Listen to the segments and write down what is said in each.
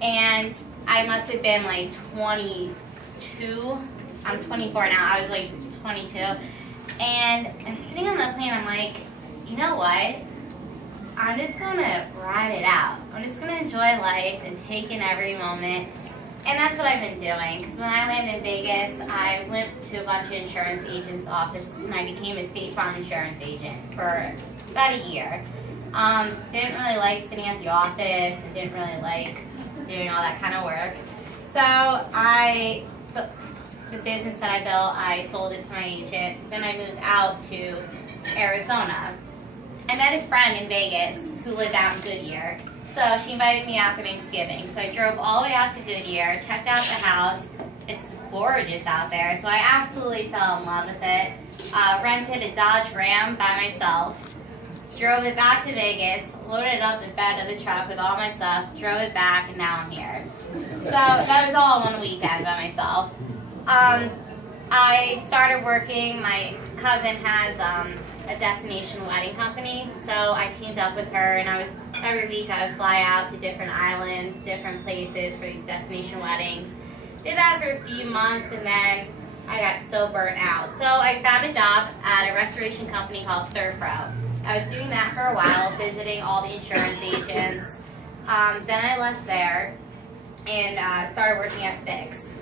and I must have been like 22. I'm 24 now. I was like 22. And I'm sitting on the plane. I'm like, you know what? I'm just going to ride it out. I'm just going to enjoy life and take in every moment. And that's what I've been doing. Because when I landed in Vegas, I went to a bunch of insurance agents' office, and I became a State Farm insurance agent for about a year. Didn't really like sitting at the office. I didn't really like doing all that kind of work. So the business that I built, I sold it to my agent. Then I moved out to Arizona. I met a friend in Vegas who lived out in Goodyear. So she invited me out for Thanksgiving. So I drove all the way out to Goodyear, checked out the house. It's gorgeous out there. So I absolutely fell in love with it. Rented a Dodge Ram by myself. Drove it back to Vegas, loaded up the bed of the truck with all my stuff, drove it back, and now I'm here. So that was all one weekend by myself. I started working. My cousin has a destination wedding company, so I teamed up with her, and every week I would fly out to different islands, different places for these destination weddings. Did that for a few months, and then I got so burnt out. So I found a job at a restoration company called Referral. I was doing that for a while, visiting all the insurance agents. Then I left there and started working at Fix.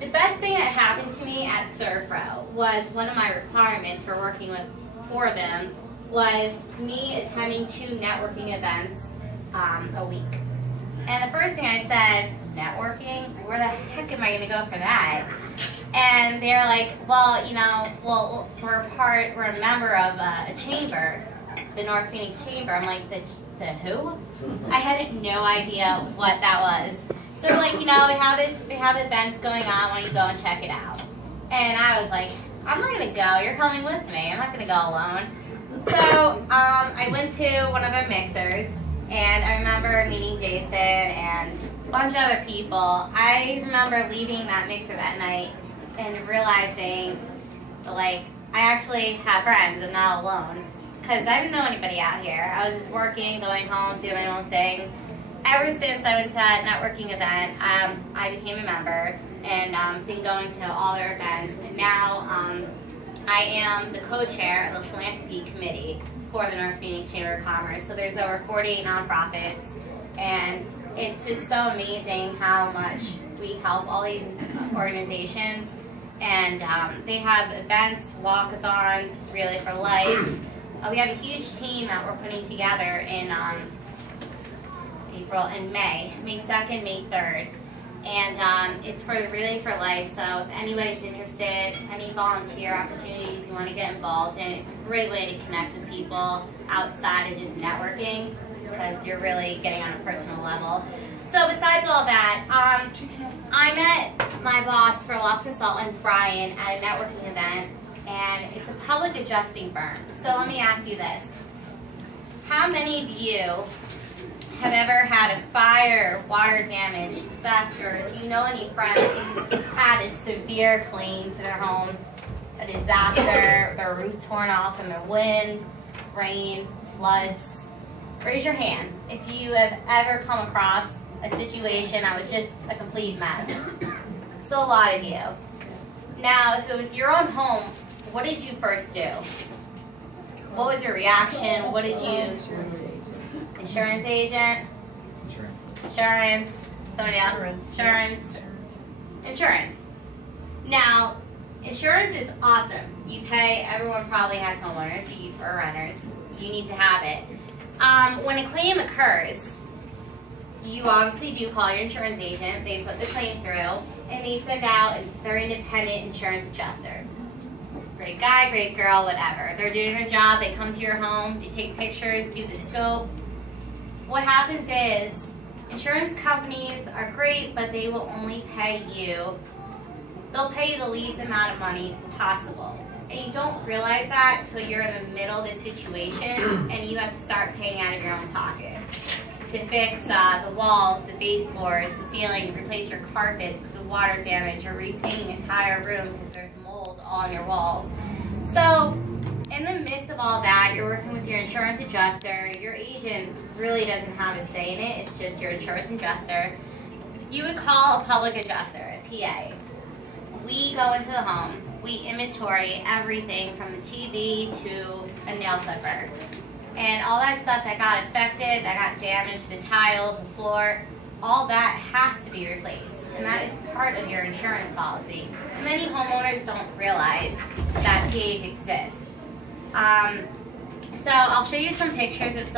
The best thing that happened to me at Referral was one of my requirements for working for them was me attending 2 networking events a week. And the first thing I said, networking? Where the heck am I going to go for that? And they're like, well, you know, we're a member of a chamber, the North Phoenix Chamber. I'm like, the who? I had no idea what that was. So they're like, you know, they have events going on. Why don't you go and check it out? And I was like, I'm not gonna go. You're coming with me. I'm not gonna go alone. So I went to one of their mixers, and I remember meeting Jason and a bunch of other people. I remember leaving that mixer that night and realizing, like, I actually have friends. I'm not alone. Because I didn't know anybody out here. I was just working, going home, doing my own thing. Ever since I went to that networking event, I became a member and been going to all their events. And now I am the co-chair of the philanthropy committee for the North Phoenix Chamber of Commerce. So there's over 48 nonprofits, and it's just so amazing how much we help all these organizations. And they have events, walkathons, Relay for Life. We have a huge team that we're putting together in April and May 2nd, May 3rd. And it's for the Relay for Life, so if anybody's interested, any volunteer opportunities you want to get involved in, it's a great way to connect with people outside of just networking, because you're really getting on a personal level. So besides all that, I met my boss for Lost Consultants, Bryan, at a networking event, and it's a public adjusting firm. So let me ask you this. How many of you have ever had a fire, water damage, theft, or if you know any friends who had a severe claim to their home, a disaster, their roof torn off in the wind, rain, floods? Raise your hand if you have ever come across a situation that was just a complete mess. So a lot of you. Now, if it was your own home, what did you first do? What was your reaction? What did you... Insurance agent? Insurance. Somebody else? Insurance. Now, insurance is awesome. You pay, everyone probably has homeowners or renters. You need to have it. When a claim occurs, you obviously do call your insurance agent. They put the claim through, and they send out their independent insurance adjuster. Great guy, great girl, whatever. They're doing their job. They come to your home. They take pictures, do the scope. What happens is insurance companies are great, but they will only pay you. They'll pay you the least amount of money possible. And you don't realize that until you're in the middle of the situation and you have to start paying out of your own pocket to fix the walls, the baseboards, the ceiling, replace your carpets, the water damage, or repaint an entire room because there's mold on your walls. So In the midst of all that, you're working with your insurance adjuster. Your agent really doesn't have a say in it. It's just your insurance adjuster. You would call a public adjuster, a PA. We go into the home. We inventory everything from the TV to a nail clipper. And all that stuff that got affected, that got damaged, the tiles, the floor, all that has to be replaced. And that is part of your insurance policy. Many homeowners don't realize that PAs exist. So I'll show you some pictures of some